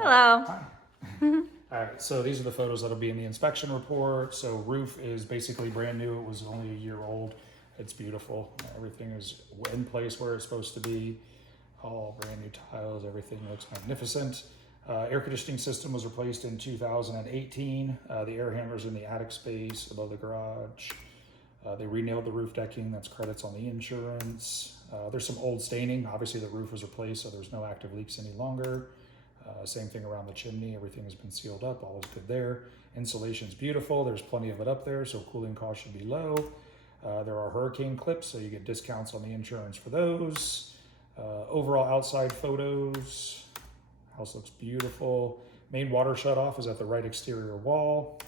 Hello. Hi. All right, so these are the photos that'll be in the inspection report. So roof is basically brand new. It was only a year old. It's beautiful. Everything is in place where it's supposed to be. All brand new tiles. Everything looks magnificent. Air conditioning system was replaced in 2018. The air handlers in the attic space above the garage. They re-nailed the roof decking. That's credits on the insurance. There's some old staining. Obviously the roof was replaced, so there's no active leaks any longer. Same thing around the chimney. Everything has been sealed up. All is good there. Insulation's beautiful. There's plenty of it up there, so cooling costs should be low. There are hurricane clips, so you get discounts on the insurance for those. Overall outside photos. House looks beautiful. Main water shutoff is at the right exterior wall.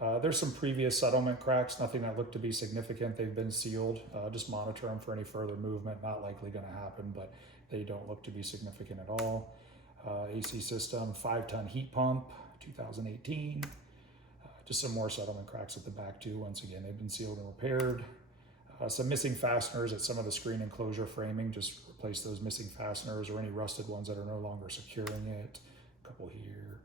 There's some previous settlement cracks, nothing that looked to be significant. They've been sealed. Just monitor them for any further movement. Not likely going to happen, but they don't look to be significant at all. AC system, 5-ton heat pump, 2018. Just some more settlement cracks at the back too. Once again, they've been sealed and repaired. Some missing fasteners at some of the screen enclosure framing. Just replace those missing fasteners or any rusted ones that are no longer securing it. A couple here.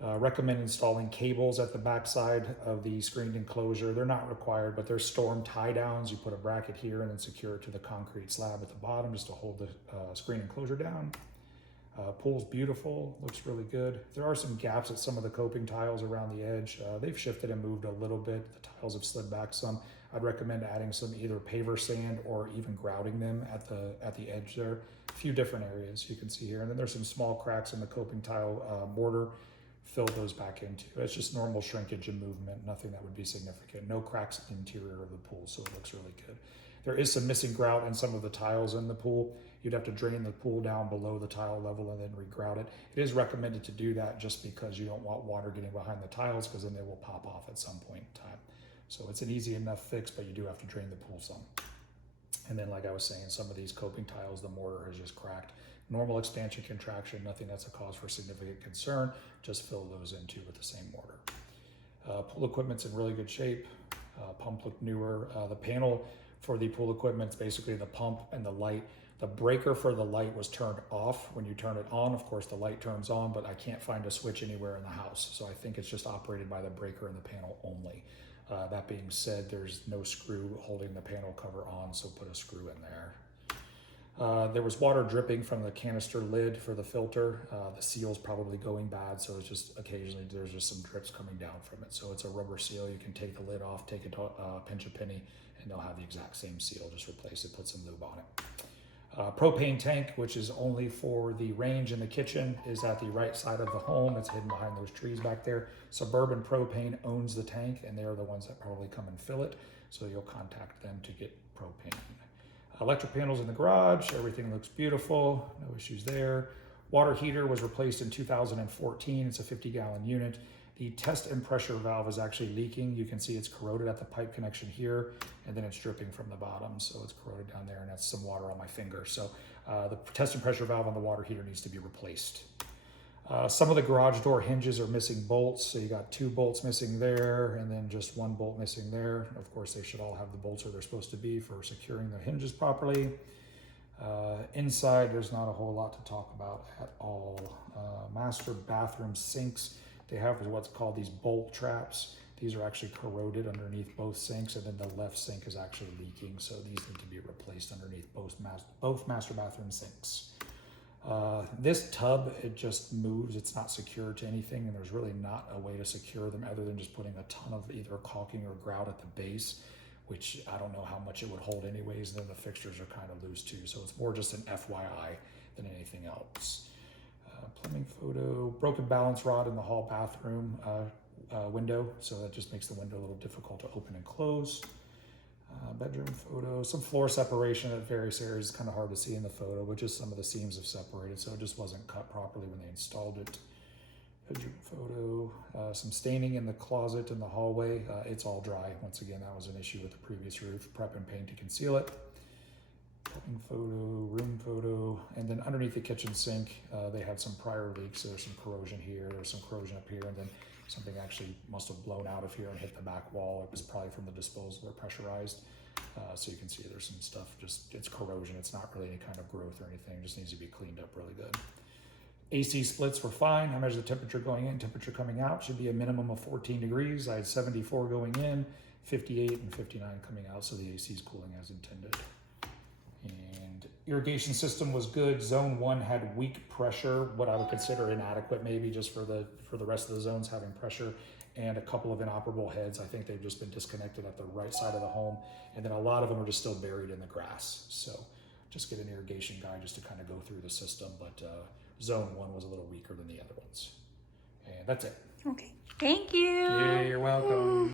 Recommend installing cables at the backside of the screened enclosure. They're not required, but there's storm tie downs. You put a bracket here and then secure it to the concrete slab at the bottom just to hold the screen enclosure down. Pool's beautiful, looks really good. There are some gaps at some of the coping tiles around the edge. They've shifted and moved a little bit. The tiles have slid back some. I'd recommend adding some either paver sand or even grouting them at the edge there. A few different areas you can see here. And then there's some small cracks in the coping tile mortar. Fill those back into. It's just normal shrinkage and movement, nothing that would be significant. No cracks in the interior of the pool, so it looks really good. There is some missing grout in some of the tiles in the pool. You'd have to drain the pool down below the tile level and then re-grout it. It is recommended to do that just because you don't want water getting behind the tiles because then they will pop off at some point in time. So it's an easy enough fix, but you do have to drain the pool some. And then like I was saying, some of these coping tiles, the mortar has just cracked. Normal expansion contraction, nothing that's a cause for significant concern. Just fill those in too with the same mortar. Pool equipment's in really good shape. Pump looked newer. The panel for the pool equipment is basically the pump and the light. The breaker for the light was turned off. When you turn it on, of course, the light turns on, but I can't find a switch anywhere in the house. So I think it's just operated by the breaker and the panel only. That being said, there's no screw holding the panel cover on, so put a screw in there. There was water dripping from the canister lid for the filter. The seal's probably going bad, so it's just occasionally there's just some drips coming down from it. So it's a rubber seal. You can take the lid off, take it to pinch a penny, and they'll have the exact same seal. Just replace it, put some lube on it. Propane tank, which is only for the range in the kitchen, is at the right side of the home. It's hidden behind those trees back there. Suburban Propane owns the tank, and they're the ones that probably come and fill it. So you'll contact them to get propane. Electric panels in the garage, everything looks beautiful, no issues there. Water heater was replaced in 2014. It's a 50-gallon unit. The test and pressure valve is actually leaking. You can see it's corroded at the pipe connection here, and then it's dripping from the bottom. So it's corroded down there, and that's some water on my finger. So the test and pressure valve on the water heater needs to be replaced. Some of the garage door hinges are missing bolts. So you got 2 bolts missing there, and then just 1 bolt missing there. Of course, they should all have the bolts where they're supposed to be for securing the hinges properly. Inside, there's not a whole lot to talk about at all. Master bathroom sinks. They have what's called these bolt traps. These are actually corroded underneath both sinks, and then the left sink is actually leaking. So these need to be replaced underneath both master bathroom sinks. This tub, it just moves. It's not secured to anything, and there's really not a way to secure them other than just putting a ton of either caulking or grout at the base, which I don't know how much it would hold anyways. And then the fixtures are kind of loose too. So it's more just an FYI than anything else. Plumbing photo, broken balance rod in the hall bathroom window. So that just makes the window a little difficult to open and close. Bedroom photo, some floor separation at various areas. It's kind of hard to see in the photo, but just some of the seams have separated, so it just wasn't cut properly when they installed it. Bedroom photo, some staining in the closet in the hallway. It's all dry. Once again, that was an issue with the previous roof. Prep and paint to conceal it. Plumbing photo, room photo, and then underneath the kitchen sink, they had some prior leaks. There's some corrosion here, there's some corrosion up here, and then something actually must have blown out of here and hit the back wall. It was probably from the disposal or pressurized. So you can see there's some stuff, just it's corrosion. It's not really any kind of growth or anything. It just needs to be cleaned up really good. AC splits were fine. I measured the temperature going in, temperature coming out. Should be a minimum of 14 degrees. I had 74 going in, 58 and 59 coming out, so the AC is cooling as intended. And irrigation system was good. Zone 1 had weak pressure, what I would consider inadequate maybe just for the rest of the zones having pressure, and a couple of inoperable heads. I think they've just been disconnected at the right side of the home, and then a lot of them are just still buried in the grass. So just get an irrigation guy just to kind of go through the system, but zone 1 was a little weaker than the other ones. And that's it. Okay. Thank you. Yeah, you're welcome.